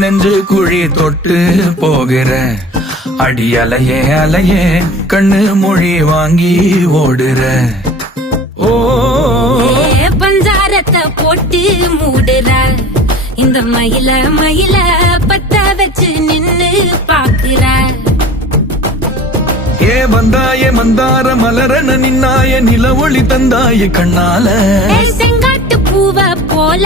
நெஞ்சு குழி தொட்டு போகிற அடி அலையே அலையே கண்ணு மொழி வாங்கி ஓடுற ஓ பஞ்சாரத்தை போட்டு மூடுற இந்த மயில மயில பத்த வச்சு நின்னு பாக்குற ஏ வந்தாய மந்தார மலரன நின்னாய நில ஒளி தந்தாய கண்ணால செங்காட்டு பூவ போல